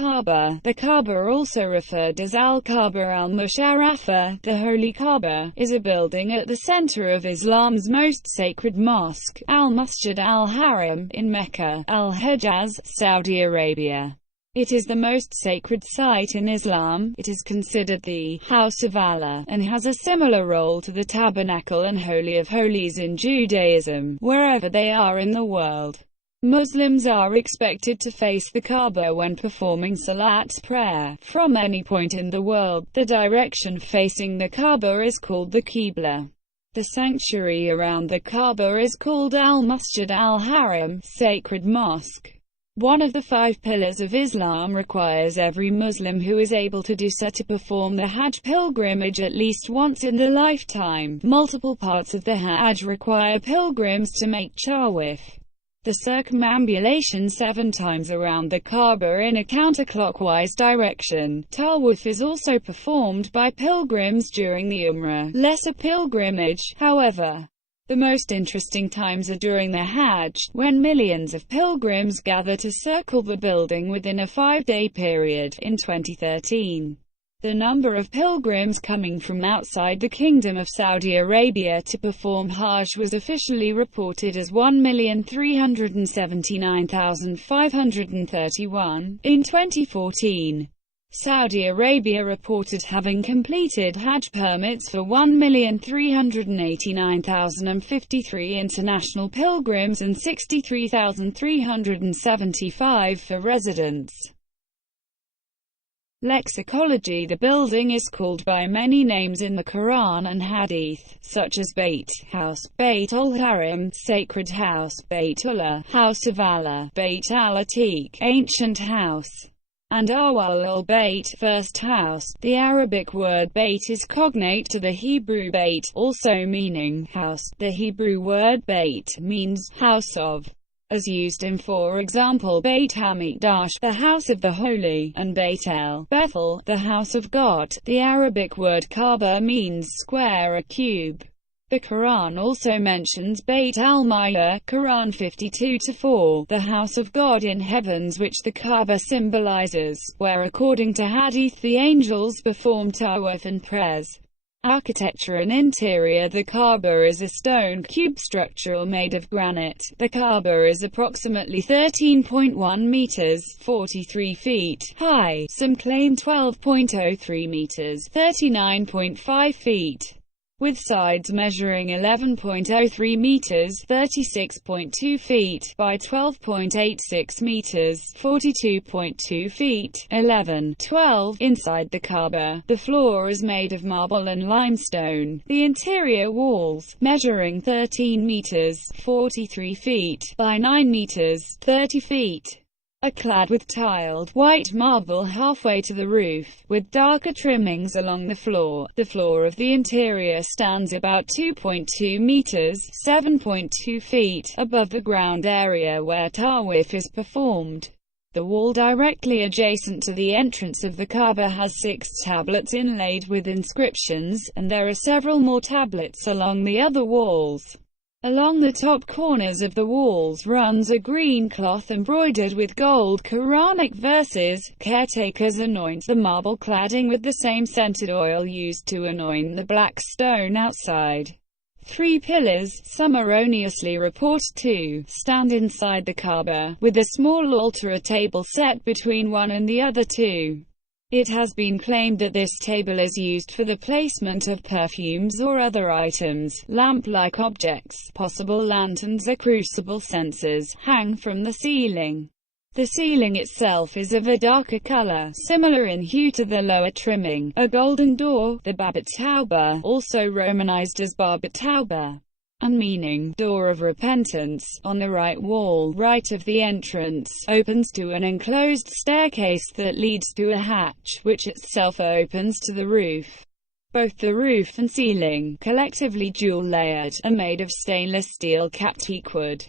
Kaaba. The Kaaba, also referred as Al-Kaaba al-Musharrafa, the Holy Kaaba, is a building at the center of Islam's most sacred mosque, Al-Masjid al Haram, in Mecca, al-Hejaz, Saudi Arabia. It is the most sacred site in Islam. It is considered the house of Allah, and has a similar role to the tabernacle and Holy of Holies in Judaism, wherever they are in the world. Muslims are expected to face the Kaaba when performing salat prayer. From any point in the world, the direction facing the Kaaba is called the Qibla. The sanctuary around the Kaaba is called Al-Masjid al Haram, sacred mosque. One of the 5 pillars of Islam requires every Muslim who is able to do so to perform the Hajj pilgrimage at least once in their lifetime. Multiple parts of the Hajj require pilgrims to make tawaf, the circumambulation 7 times around the Kaaba in a counterclockwise direction. Tawaf is also performed by pilgrims during the Umrah, lesser pilgrimage, however. The most interesting times are during the Hajj, when millions of pilgrims gather to circle the building within a 5-day period. In 2013, the number of pilgrims coming from outside the Kingdom of Saudi Arabia to perform Hajj was officially reported as 1,379,531. In 2014, Saudi Arabia reported having completed Hajj permits for 1,389,053 international pilgrims and 63,375 for residents. Lexicology: the building is called by many names in the Quran and Hadith, such as Beit House, Beit al-Haram, Sacred House, Baytullah, House of Allah, Beit al-Atiq, Ancient House, and Awwal al-Bayt, First House. The Arabic word Bayt is cognate to the Hebrew Beit, also meaning house. The Hebrew word Bayt means house of, as used in, for example, Beit HaMikdash, the house of the holy, and Beit El, Bethel, the house of God. The Arabic word Kaaba means square or cube. The Quran also mentions Beit al-Ma'ah, Quran 52-4, the house of God in heavens, which the Kaaba symbolizes, where according to Hadith the angels perform tawaf and prayers. Architecture and interior: the Kaaba is a stone cube structure made of granite. The Kaaba is approximately 13.1 meters (43 feet) high. Some claim 12.03 meters (39.5 feet), with sides measuring 11.03 meters (36.2 feet) by 12.86 meters (42.2 feet). 11.12 Inside the Kaaba, the floor is made of marble and limestone. The interior walls, measuring 13 meters (43 feet) by 9 meters (30 feet), are clad with tiled, white marble halfway to the roof, with darker trimmings along the floor. The floor of the interior stands about 2.2 meters (7.2 feet) above the ground area where tawaf is performed. The wall directly adjacent to the entrance of the Kaaba has 6 tablets inlaid with inscriptions, and there are several more tablets along the other walls. Along the top corners of the walls runs a green cloth embroidered with gold Quranic verses. Caretakers anoint the marble cladding with the same scented oil used to anoint the black stone outside. 3 pillars, some erroneously report to stand inside the Kaaba, with a small altar, a table set between one and the other 2. It has been claimed that this table is used for the placement of perfumes or other items. Lamp-like objects, possible lanterns or crucible censers, hang from the ceiling. The ceiling itself is of a darker color, similar in hue to the lower trimming. A golden door, the Bab at-Tawbah, also romanized as Bab at-Tawbah, and meaning door of repentance, on the right wall, right of the entrance, opens to an enclosed staircase that leads to a hatch, which itself opens to the roof. Both the roof and ceiling, collectively dual-layered, are made of stainless steel capped teakwood.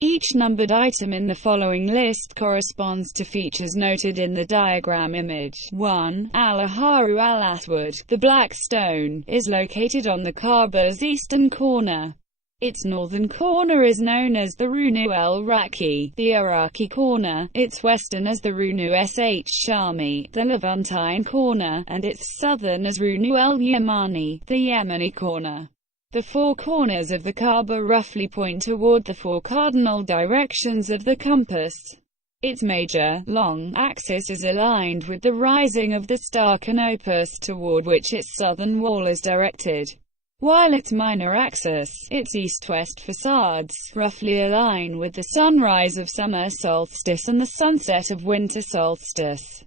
Each numbered item in the following list corresponds to features noted in the diagram image. 1. Al-Haru al-Aswad, the black stone, is located on the Kaaba's eastern corner. Its northern corner is known as the Rukn el-Iraqi, the Iraqi corner, its western as the Rukn Shami, the Levantine corner, and its southern as Rukn el-Yamani, the Yemeni corner. The four corners of the Kaaba roughly point toward the four cardinal directions of the compass. Its major, long, axis is aligned with the rising of the star Canopus toward which its southern wall is directed, while its minor axis, its east-west facades, roughly align with the sunrise of summer solstice and the sunset of winter solstice.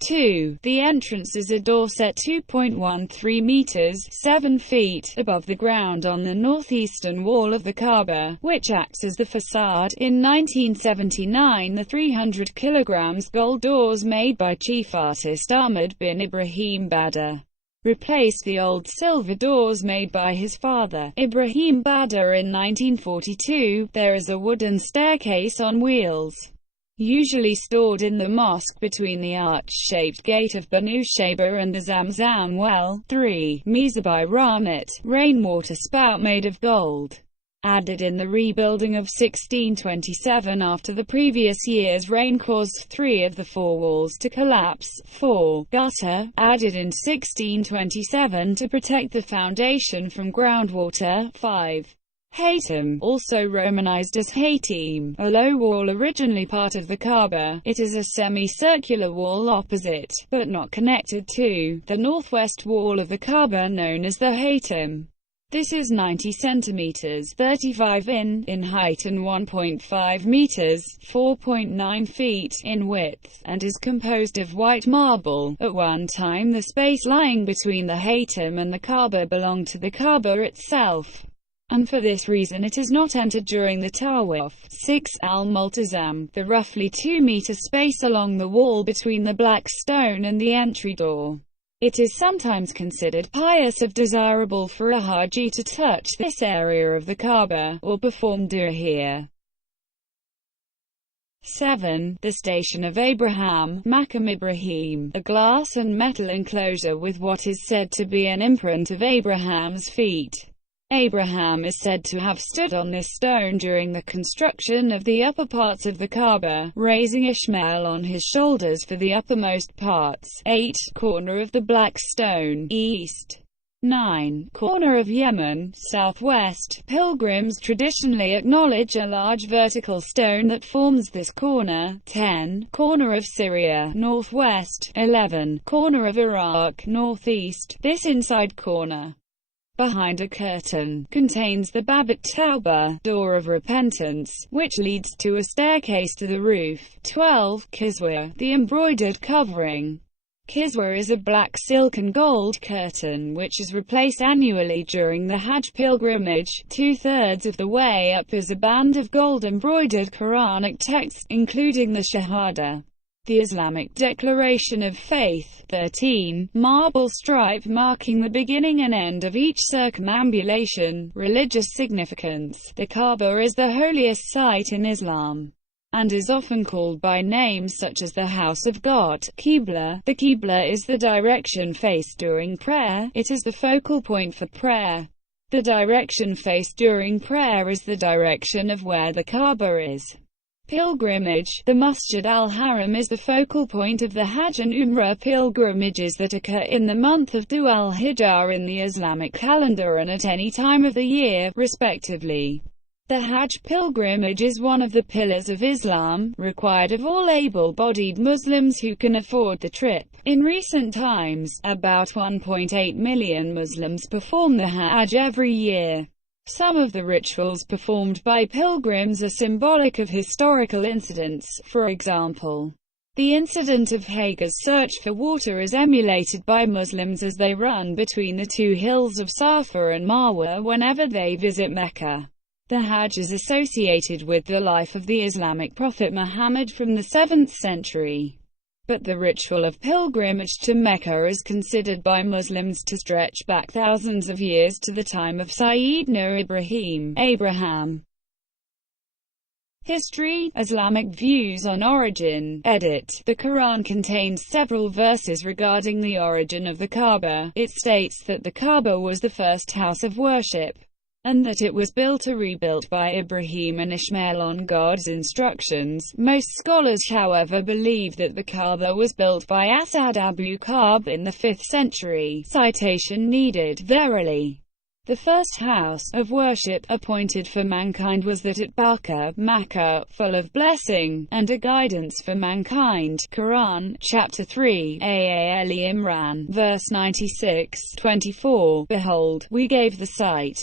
2. The entrance is a door set 2.13 meters (7 feet) above the ground on the northeastern wall of the Kaaba, which acts as the facade. In 1979, the 300 kilograms gold doors made by chief artist Ahmad bin Ibrahim Badr replaced the old silver doors made by his father, Ibrahim Badr, in 1942. There is a wooden staircase on wheels, usually stored in the mosque between the arch-shaped gate of Banu Shayba and the Zamzam well. 3. Mizabai Rahmat, rainwater spout made of gold, added in the rebuilding of 1627 after the previous year's rain caused 3 of the 4 walls to collapse. 4. Gutter, added in 1627 to protect the foundation from groundwater. 5. Hatim, also romanized as Hatim, a low wall originally part of the Kaaba. It is a semicircular wall opposite, but not connected to, the northwest wall of the Kaaba known as the Hatim. This is 90 centimeters (35 in height and 1.5 meters (4.9 feet) in width, and is composed of white marble. At one time the space lying between the Hatim and the Kaaba belonged to the Kaaba itself, and for this reason it is not entered during the Tawaf. 6. Al-Multazam, the roughly 2-meter space along the wall between the black stone and the entry door. It is sometimes considered pious or desirable for a Haji to touch this area of the Kaaba, or perform dua here. 7. The Station of Abraham, Maqam Ibrahim, a glass and metal enclosure with what is said to be an imprint of Abraham's feet. Abraham is said to have stood on this stone during the construction of the upper parts of the Kaaba, raising Ishmael on his shoulders for the uppermost parts. 8. Corner of the black stone, east. 9. Corner of Yemen, southwest. Pilgrims traditionally acknowledge a large vertical stone that forms this corner. 10. Corner of Syria, northwest. 11. Corner of Iraq, northeast. This inside corner, behind a curtain, contains the Babit Tawbah, door of repentance, which leads to a staircase to the roof. 12. Kiswa, the embroidered covering. Kiswa is a black silk and gold curtain which is replaced annually during the Hajj pilgrimage. 2/3 of the way up is a band of gold embroidered Quranic texts, including the Shahada, the Islamic Declaration of Faith. 13. Marble stripe marking the beginning and end of each circumambulation. Religious significance. The Kaaba is the holiest site in Islam, and is often called by names such as the House of God, Qibla. The Qibla is the direction faced during prayer. It is the focal point for prayer. The direction faced during prayer is the direction of where the Kaaba is. Pilgrimage. The Masjid al Haram is the focal point of the Hajj and Umrah pilgrimages that occur in the month of al-Hejaz in the Islamic calendar and at any time of the year, respectively. The Hajj pilgrimage is one of the pillars of Islam, required of all able-bodied Muslims who can afford the trip. In recent times, about 1.8 million Muslims perform the Hajj every year. Some of the rituals performed by pilgrims are symbolic of historical incidents. For example, the incident of Hagar's search for water is emulated by Muslims as they run between the two hills of Safa and Marwa whenever they visit Mecca. The Hajj is associated with the life of the Islamic prophet Muhammad from the 7th century. But the ritual of pilgrimage to Mecca is considered by Muslims to stretch back thousands of years to the time of Sayyidina Ibrahim, Abraham. History, Islamic views on origin. Edit. The Quran contains several verses regarding the origin of the Kaaba. It states that the Kaaba was the first house of worship. and that it was built or rebuilt by Ibrahim and Ishmael on God's instructions. Most scholars, however, believe that the Kaaba was built by Asad Abu Ka'b in the 5th century. Citation needed. Verily, the first house of worship appointed for mankind was that at Barka, Mecca, full of blessing and a guidance for mankind. Quran, chapter 3, Al Imran, verse 96-24. Behold, we gave the sight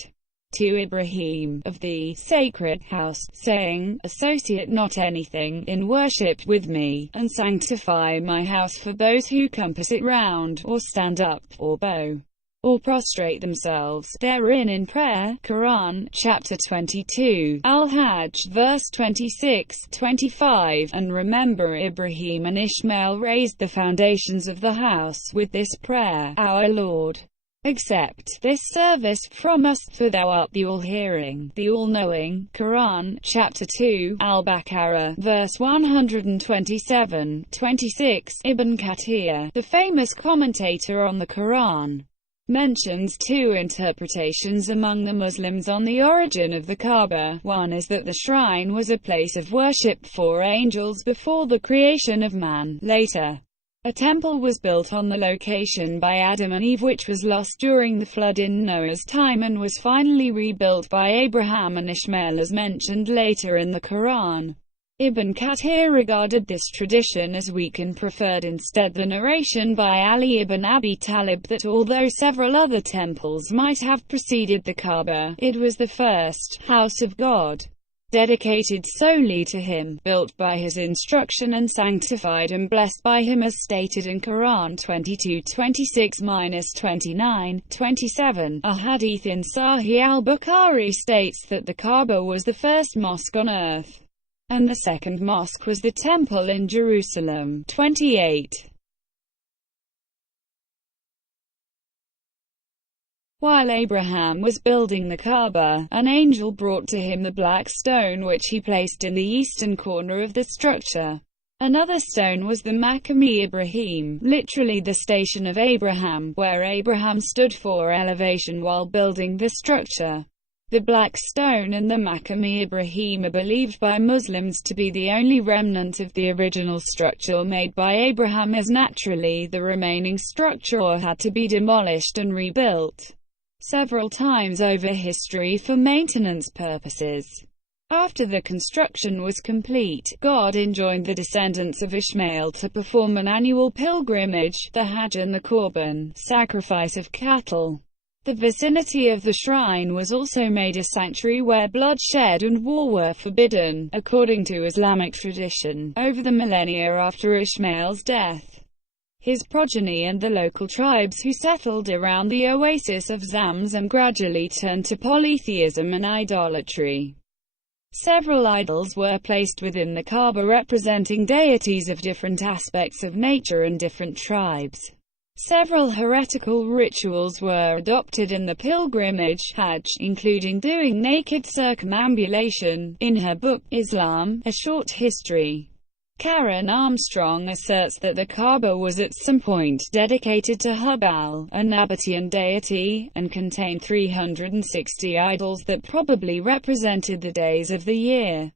to Ibrahim of the sacred house, saying, associate not anything in worship with me, and sanctify my house for those who compass it round, or stand up, or bow, or prostrate themselves therein in prayer. Quran, chapter 22, Al-Hajj, verse 26-25. And remember, Ibrahim and Ishmael raised the foundations of the house with this prayer, Our Lord, accept this service from us, for thou art the all-hearing, the all-knowing. Quran, chapter 2, Al-Baqarah, verse 127-26. Ibn Kathir, the famous commentator on the Quran, mentions two interpretations among the Muslims on the origin of the Kaaba. One is that the shrine was a place of worship for angels before the creation of man. Later, a temple was built on the location by Adam and Eve, which was lost during the flood in Noah's time and was finally rebuilt by Abraham and Ishmael as mentioned later in the Quran. Ibn Kathir regarded this tradition as weak and preferred instead the narration by Ali ibn Abi Talib that although several other temples might have preceded the Kaaba, it was the first house of God, dedicated solely to him, built by his instruction and sanctified and blessed by him as stated in Quran 22:26-29-27. A hadith in Sahih al-Bukhari states that the Kaaba was the first mosque on earth, and the second mosque was the temple in Jerusalem. 28. While Abraham was building the Kaaba, an angel brought to him the black stone which he placed in the eastern corner of the structure. Another stone was the Maqam Ibrahim, literally the station of Abraham, where Abraham stood for elevation while building the structure. The black stone and the Maqam Ibrahim are believed by Muslims to be the only remnant of the original structure made by Abraham, as naturally the remaining structure had to be demolished and rebuilt several times over history for maintenance purposes. After the construction was complete, God enjoined the descendants of Ishmael to perform an annual pilgrimage, the Hajj and the Korban, sacrifice of cattle. The vicinity of the shrine was also made a sanctuary where bloodshed and war were forbidden, according to Islamic tradition. Over the millennia after Ishmael's death, his progeny and the local tribes who settled around the oasis of Zamzam gradually turned to polytheism and idolatry. Several idols were placed within the Kaaba representing deities of different aspects of nature and different tribes. Several heretical rituals were adopted in the pilgrimage Hajj, including doing naked circumambulation. In her book, Islam, A Short History, Karen Armstrong asserts that the Kaaba was at some point dedicated to Hubal, a Nabatean deity, and contained 360 idols that probably represented the days of the year.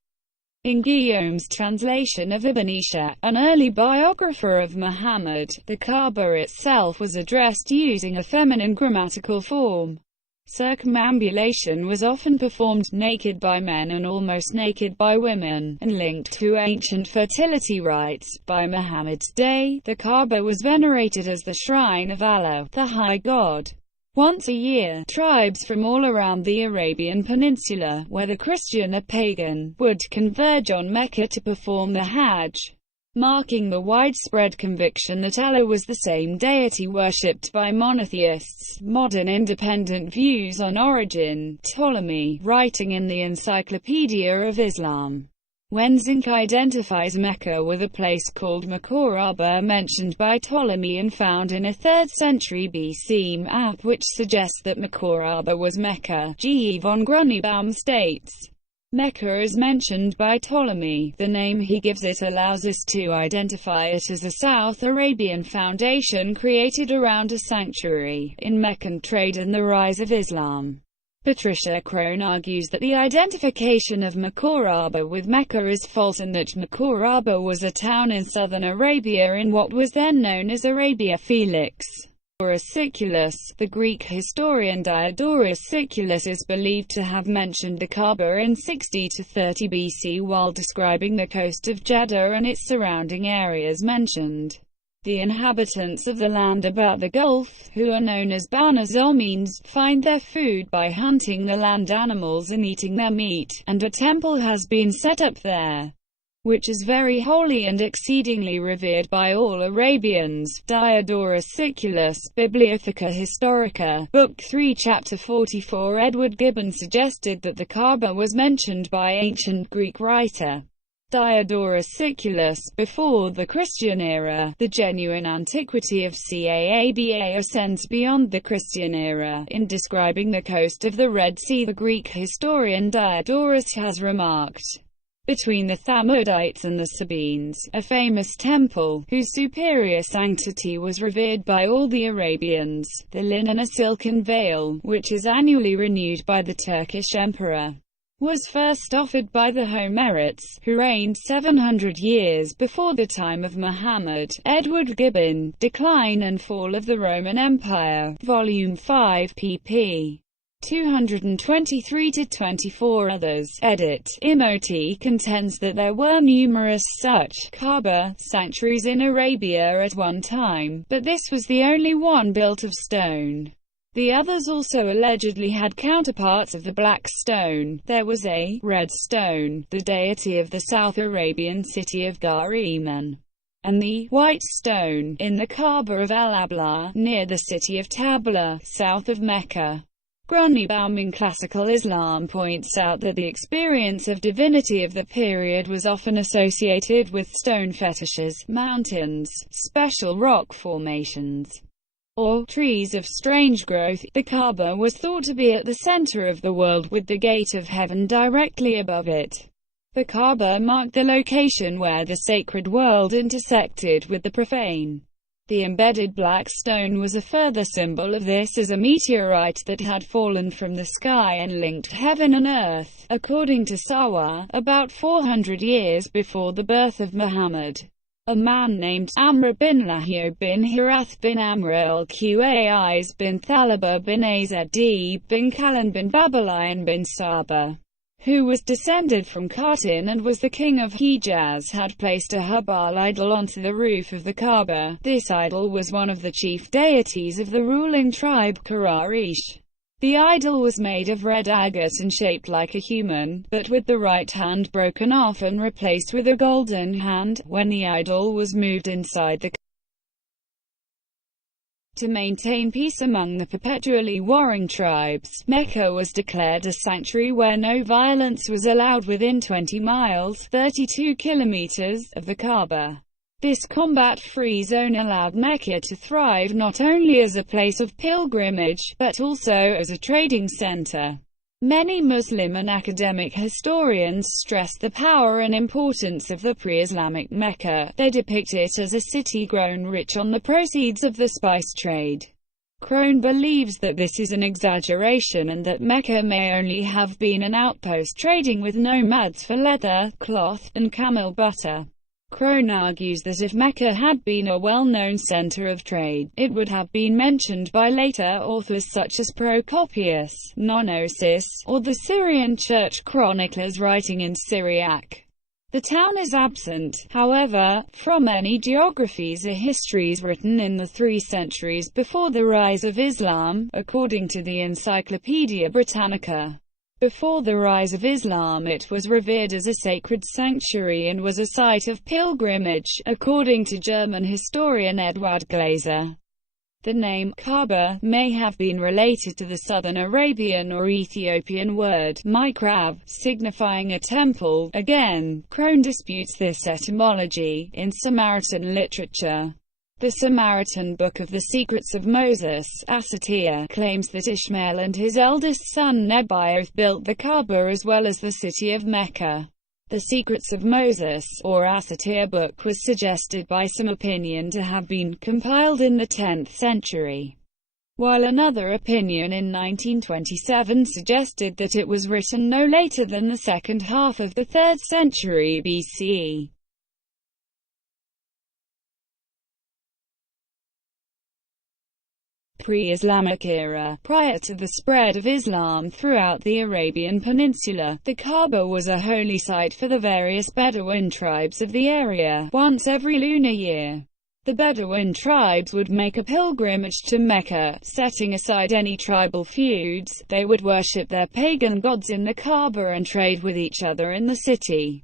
In Guillaume's translation of Ibn Ishaq, an early biographer of Muhammad, the Kaaba itself was addressed using a feminine grammatical form. Circumambulation was often performed naked by men and almost naked by women, and linked to ancient fertility rites. By Muhammad's day, the Kaaba was venerated as the shrine of Allah, the high God. Once a year, tribes from all around the Arabian Peninsula, whether Christian or pagan, would converge on Mecca to perform the Hajj, marking the widespread conviction that Allah was the same deity worshipped by monotheists. Modern independent views on origin. Ptolemy, writing in the Encyclopedia of Islam, Wenzink identifies Mecca with a place called Makoraba mentioned by Ptolemy and found in a 3rd century BC map which suggests that Makoraba was Mecca. G. von Grunnebaum states, Mecca is mentioned by Ptolemy. The name he gives it allows us to identify it as a South Arabian foundation created around a sanctuary in Meccan trade and the rise of Islam. Patricia Crone argues that the identification of Makuraba with Mecca is false and that Makuraba was a town in southern Arabia in what was then known as Arabia Felix. Siculus, the Greek historian Diodorus Siculus is believed to have mentioned the Kaaba in 60 to 30 BC while describing the coast of Jeddah and its surrounding areas mentioned. The inhabitants of the land about the Gulf, who are known as Banazomines, find their food by hunting the land animals and eating their meat, and a temple has been set up there, which is very holy and exceedingly revered by all Arabians. Diodorus Siculus, Bibliotheca Historica, Book 3 Chapter 44. Edward Gibbon suggested that the Kaaba was mentioned by ancient Greek writer Diodorus Siculus, before the Christian era. The genuine antiquity of Kaaba ascends beyond the Christian era. In describing the coast of the Red Sea, the Greek historian Diodorus has remarked, between the Thamudites and the Sabines, a famous temple, whose superior sanctity was revered by all the Arabians, the linen a silken veil, which is annually renewed by the Turkish emperor, was first offered by the Homerites, who reigned 700 years before the time of Muhammad. Edward Gibbon, Decline and Fall of the Roman Empire, Volume 5 pp. 223–24. Others, edit. Imhotep contends that there were numerous such Kaaba sanctuaries in Arabia at one time, but this was the only one built of stone. The others also allegedly had counterparts of the black stone. There was a red stone, the deity of the South Arabian city of Gariman, and the white stone in the Kaaba of Al-Abla, near the city of Tabla, south of Mecca. Grunnebaum in Classical Islam points out that the experience of divinity of the period was often associated with stone fetishes, mountains, special rock formations, or trees of strange growth. The Kaaba was thought to be at the center of the world, with the gate of heaven directly above it. The Kaaba marked the location where the sacred world intersected with the profane. The embedded black stone was a further symbol of this, as a meteorite that had fallen from the sky and linked heaven and earth, according to Sawa, about 400 years before the birth of Muhammad. A man named Amr bin Lahio bin Hirath bin Amr al-Qais bin Thalaba bin Azd bin Kalan bin Babalion bin Saba, who was descended from Qatin and was the king of Hejaz, had placed a Hubal idol onto the roof of the Kaaba. This idol was one of the chief deities of the ruling tribe Quraysh. The idol was made of red agate and shaped like a human, but with the right hand broken off and replaced with a golden hand. When the idol was moved inside the to maintain peace among the perpetually warring tribes, Mecca was declared a sanctuary where no violence was allowed within 20 miles (32 kilometers) of the Kaaba. This combat-free zone allowed Mecca to thrive not only as a place of pilgrimage, but also as a trading center. Many Muslim and academic historians stress the power and importance of the pre-Islamic Mecca. They depict it as a city grown rich on the proceeds of the spice trade. Crone believes that this is an exaggeration and that Mecca may only have been an outpost trading with nomads for leather, cloth, and camel butter. Crone argues that if Mecca had been a well-known center of trade, it would have been mentioned by later authors such as Procopius, Nonosis, or the Syrian church chroniclers writing in Syriac. The town is absent, however, from any geographies or histories written in the 3 centuries before the rise of Islam, according to the Encyclopaedia Britannica. Before the rise of Islam, it was revered as a sacred sanctuary and was a site of pilgrimage, according to German historian Eduard Glaser. The name Kaaba may have been related to the southern Arabian or Ethiopian word mikrab, signifying a temple. Again, Crone disputes this etymology. In Samaritan literature, the Samaritan Book of the Secrets of Moses, Assatir, claims that Ishmael and his eldest son Nebaioth built the Kaaba as well as the city of Mecca. The Secrets of Moses, or Assatir book, was suggested by some opinion to have been compiled in the 10th century. while another opinion in 1927 suggested that it was written no later than the second half of the 3rd century BCE. Pre-Islamic era. Prior to the spread of Islam throughout the Arabian Peninsula, the Kaaba was a holy site for the various Bedouin tribes of the area. Once every lunar year, the Bedouin tribes would make a pilgrimage to Mecca. Setting aside any tribal feuds, they would worship their pagan gods in the Kaaba and trade with each other in the city.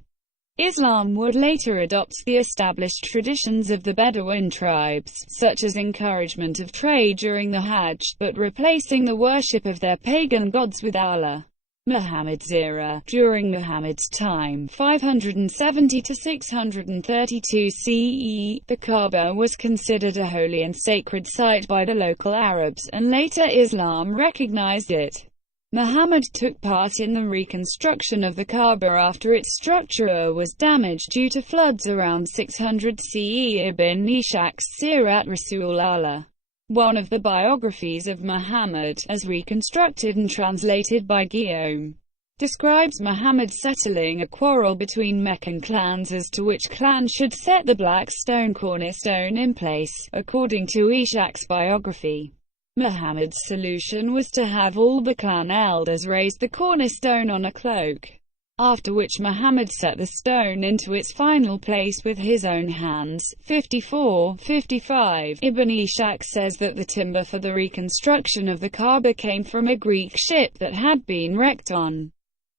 Islam would later adopt the established traditions of the Bedouin tribes, such as encouragement of trade during the Hajj, but replacing the worship of their pagan gods with Allah. Muhammad's era. During Muhammad's time, 570 to 632 CE, the Kaaba was considered a holy and sacred site by the local Arabs, and later Islam recognized it. Muhammad took part in the reconstruction of the Kaaba after its structure was damaged due to floods around 600 CE. Ibn Ishaq's Sirat Rasul Allah, one of the biographies of Muhammad, as reconstructed and translated by Guillaume, describes Muhammad settling a quarrel between Meccan clans as to which clan should set the black stone cornerstone in place. According to Ishaq's biography, Muhammad's solution was to have all the clan elders raise the cornerstone on a cloak, after which Muhammad set the stone into its final place with his own hands. 54-55. Ibn Ishaq says that the timber for the reconstruction of the Kaaba came from a Greek ship that had been wrecked on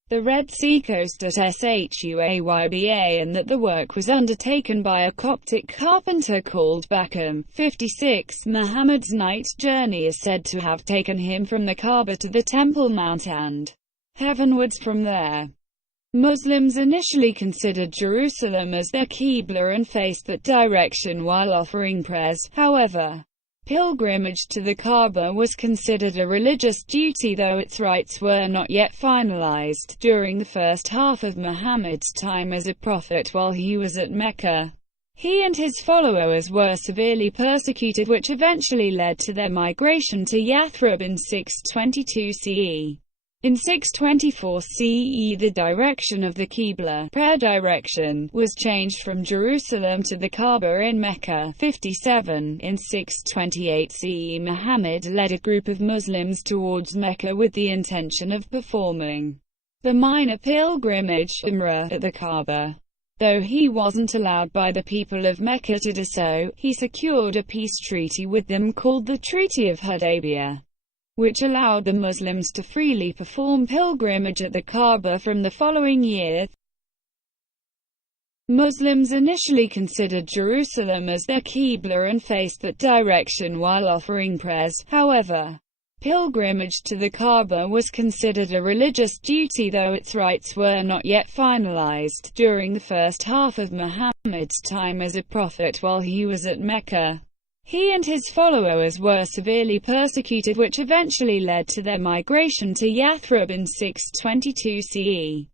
the Red Sea coast at Shuayba, and that the work was undertaken by a Coptic carpenter called Bakam. 56. Muhammad's night journey is said to have taken him from the Kaaba to the Temple Mount and heavenwards from there. Muslims initially considered Jerusalem as their Qibla and faced that direction while offering prayers. However, pilgrimage to the Kaaba was considered a religious duty, though its rites were not yet finalized. During the first half of Muhammad's time as a prophet while he was at Mecca, he and his followers were severely persecuted, which eventually led to their migration to Yathrib in 622 CE. In 624 CE, the direction of the Qibla, prayer direction, was changed from Jerusalem to the Kaaba in Mecca. 57. In 628 CE, Muhammad led a group of Muslims towards Mecca with the intention of performing the minor pilgrimage, Umrah, at the Kaaba. Though he wasn't allowed by the people of Mecca to do so, he secured a peace treaty with them called the Treaty of Hudaybiyah, which allowed the Muslims to freely perform pilgrimage at the Kaaba from the following year. Muslims initially considered Jerusalem as their Qibla and faced that direction while offering prayers. However, pilgrimage to the Kaaba was considered a religious duty, though its rites were not yet finalized. During the first half of Muhammad's time as a prophet while he was at Mecca, he and his followers were severely persecuted, which eventually led to their migration to Yathrib in 622 CE.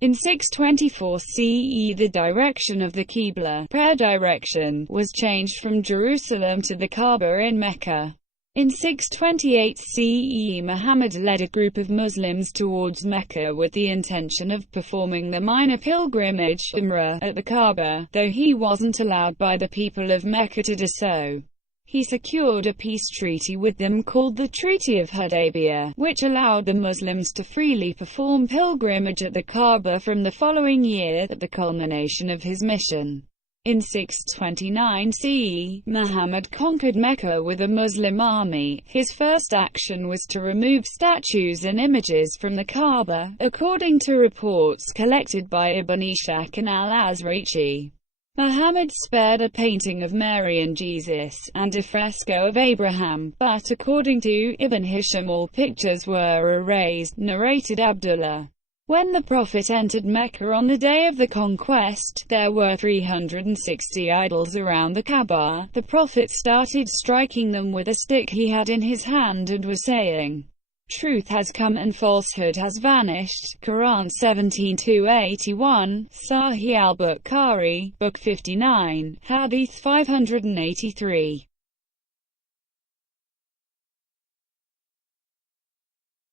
In 624 CE, the direction of the Qibla, prayer direction, was changed from Jerusalem to the Kaaba in Mecca. In 628 CE, Muhammad led a group of Muslims towards Mecca with the intention of performing the minor pilgrimage, Umrah, at the Kaaba, though he wasn't allowed by the people of Mecca to do so. He secured a peace treaty with them called the Treaty of Hudaybiyah, which allowed the Muslims to freely perform pilgrimage at the Kaaba from the following year. At the culmination of his mission, in 629 CE, Muhammad conquered Mecca with a Muslim army. His first action was to remove statues and images from the Kaaba, according to reports collected by Ibn Ishaq and al-Azraqi. Muhammad spared a painting of Mary and Jesus, and a fresco of Abraham, but according to Ibn Hisham all pictures were erased. Narrated Abdullah: when the Prophet entered Mecca on the day of the conquest, there were 360 idols around the Kaaba. The Prophet started striking them with a stick he had in his hand and was saying, "Truth has come and falsehood has vanished." Quran 17-81, Sahih al-Bukhari, Book 59, Hadith 583.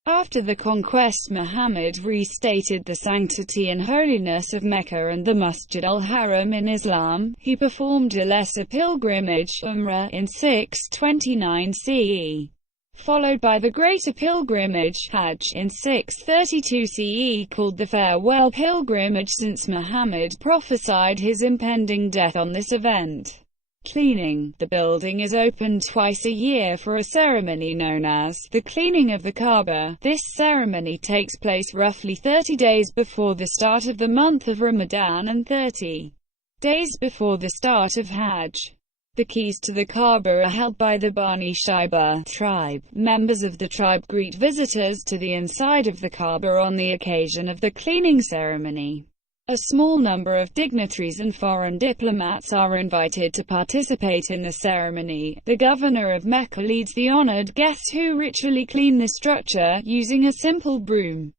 After the conquest, Muhammad restated the sanctity and holiness of Mecca and the Masjid al Haram in Islam. He performed a lesser pilgrimage, Umrah, in 629 CE, followed by the greater pilgrimage, Hajj, in 632 CE, called the farewell pilgrimage since Muhammad prophesied his impending death on this event. Cleaning. The building is opened twice a year for a ceremony known as the cleaning of the Kaaba. This ceremony takes place roughly 30 days before the start of the month of Ramadan and 30 days before the start of Hajj. The keys to the Kaaba are held by the Bani Shaiba tribe. Members of the tribe greet visitors to the inside of the Kaaba on the occasion of the cleaning ceremony. A small number of dignitaries and foreign diplomats are invited to participate in the ceremony. The governor of Mecca leads the honored guests who ritually clean the structure, using a simple broom.